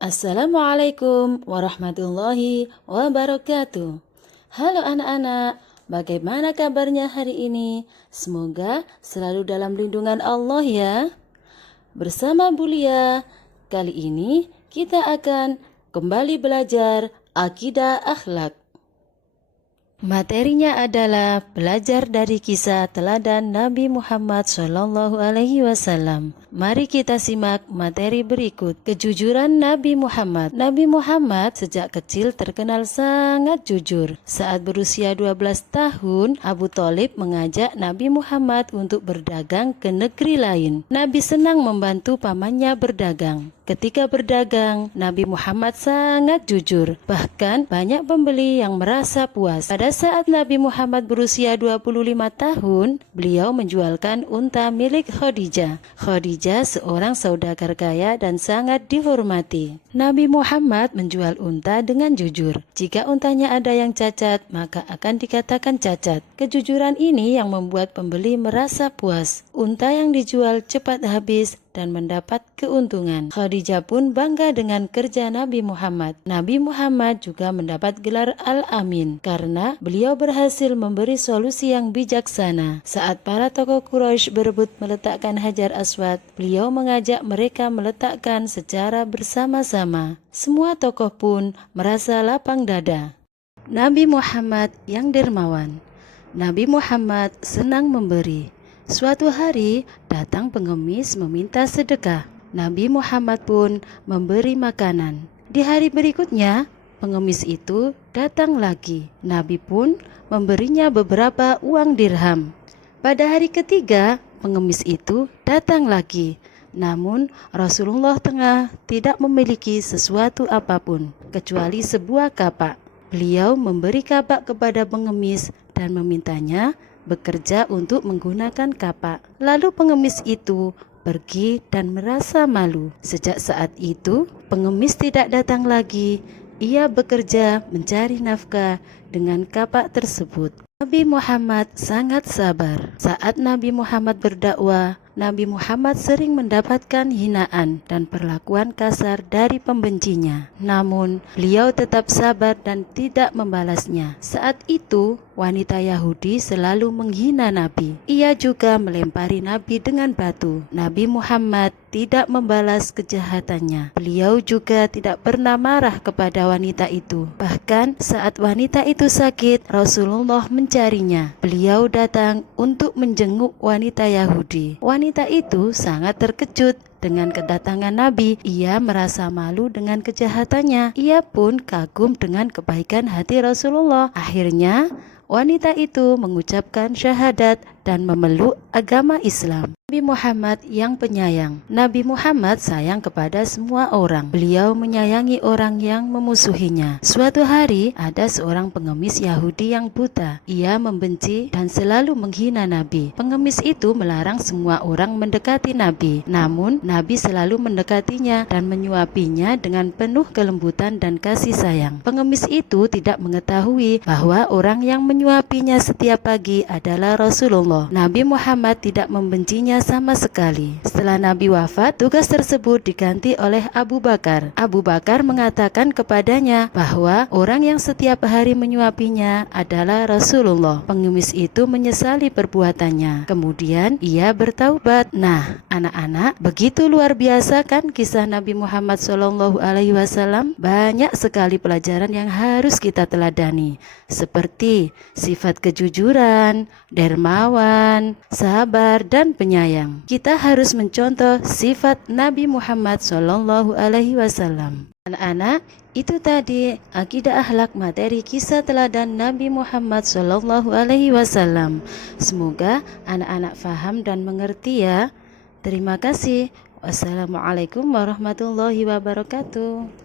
Assalamualaikum warahmatullahi wabarakatuh. Halo anak-anak, bagaimana kabarnya hari ini? Semoga selalu dalam lindungan Allah ya. Bersama Bulia, kali ini kita akan kembali belajar akidah akhlak. Materinya adalah belajar dari kisah teladan Nabi Muhammad SAW. Mari kita simak materi berikut. Kejujuran Nabi Muhammad. Nabi Muhammad sejak kecil terkenal sangat jujur. Saat berusia 12 tahun, Abu Thalib mengajak Nabi Muhammad untuk berdagang ke negeri lain. Nabi senang membantu pamannya berdagang. Ketika berdagang, Nabi Muhammad sangat jujur. Bahkan banyak pembeli yang merasa puas. Pada saat Nabi Muhammad berusia 25 tahun, beliau menjualkan unta milik Khadijah. Khadijah seorang saudagar kaya dan sangat dihormati. Nabi Muhammad menjual unta dengan jujur. Jika untanya ada yang cacat, maka akan dikatakan cacat. Kejujuran ini yang membuat pembeli merasa puas. Unta yang dijual cepat habis dan mendapat keuntungan. Khadijah pun bangga dengan kerja Nabi Muhammad. Nabi Muhammad juga mendapat gelar Al-Amin karena beliau berhasil memberi solusi yang bijaksana. Saat para tokoh Quraisy berebut meletakkan Hajar Aswad, beliau mengajak mereka meletakkan secara bersama-sama. Semua tokoh pun merasa lapang dada. Nabi Muhammad yang dermawan. Nabi Muhammad senang memberi. Suatu hari datang pengemis meminta sedekah. Nabi Muhammad pun memberi makanan. Di hari berikutnya, pengemis itu datang lagi. Nabi pun memberinya beberapa uang dirham. Pada hari ketiga, pengemis itu datang lagi. Namun Rasulullah tengah tidak memiliki sesuatu apapun kecuali sebuah kapak. Beliau memberi kapak kepada pengemis dan memintanya bekerja untuk menggunakan kapak. Lalu pengemis itu pergi dan merasa malu. Sejak saat itu, pengemis tidak datang lagi. Ia bekerja mencari nafkah dengan kapak tersebut. Nabi Muhammad sangat sabar. Saat Nabi Muhammad berdakwah, Nabi Muhammad sering mendapatkan hinaan dan perlakuan kasar dari pembencinya. Namun, beliau tetap sabar dan tidak membalasnya. Saat itu, wanita Yahudi selalu menghina Nabi. Ia juga melempari Nabi dengan batu. Nabi Muhammad tidak membalas kejahatannya. Beliau juga tidak pernah marah kepada wanita itu. Bahkan saat wanita itu sakit, Rasulullah mencarinya. Beliau datang untuk menjenguk wanita Yahudi. Wanita itu sangat terkejut dengan kedatangan Nabi. Ia merasa malu dengan kejahatannya. Ia pun kagum dengan kebaikan hati Rasulullah. Akhirnya, wanita itu mengucapkan syahadat dan memeluk agama Islam. Nabi Muhammad yang penyayang. Nabi Muhammad sayang kepada semua orang. Beliau menyayangi orang yang memusuhinya. Suatu hari ada seorang pengemis Yahudi yang buta. Ia membenci dan selalu menghina Nabi. Pengemis itu melarang semua orang mendekati Nabi. Namun Nabi selalu mendekatinya dan menyuapinya dengan penuh kelembutan dan kasih sayang. Pengemis itu tidak mengetahui bahwa orang yang menyuapinya setiap pagi adalah Rasulullah. Nabi Muhammad tidak membencinya sama sekali. Setelah Nabi wafat, tugas tersebut diganti oleh Abu Bakar. Abu Bakar mengatakan kepadanya bahwa orang yang setiap hari menyuapinya adalah Rasulullah. Pengemis itu menyesali perbuatannya. Kemudian ia bertaubat. Nah, anak-anak, begitu luar biasa kan kisah Nabi Muhammad SAW? Banyak sekali pelajaran yang harus kita teladani, seperti sifat kejujuran, dermawan, sabar, dan penyayang. Kita harus mencontoh sifat Nabi Muhammad SAW. Anak-anak, itu tadi akidah akhlak materi kisah teladan Nabi Muhammad SAW. Semoga anak-anak faham dan mengerti ya. Terima kasih. Wassalamualaikum warahmatullahi wabarakatuh.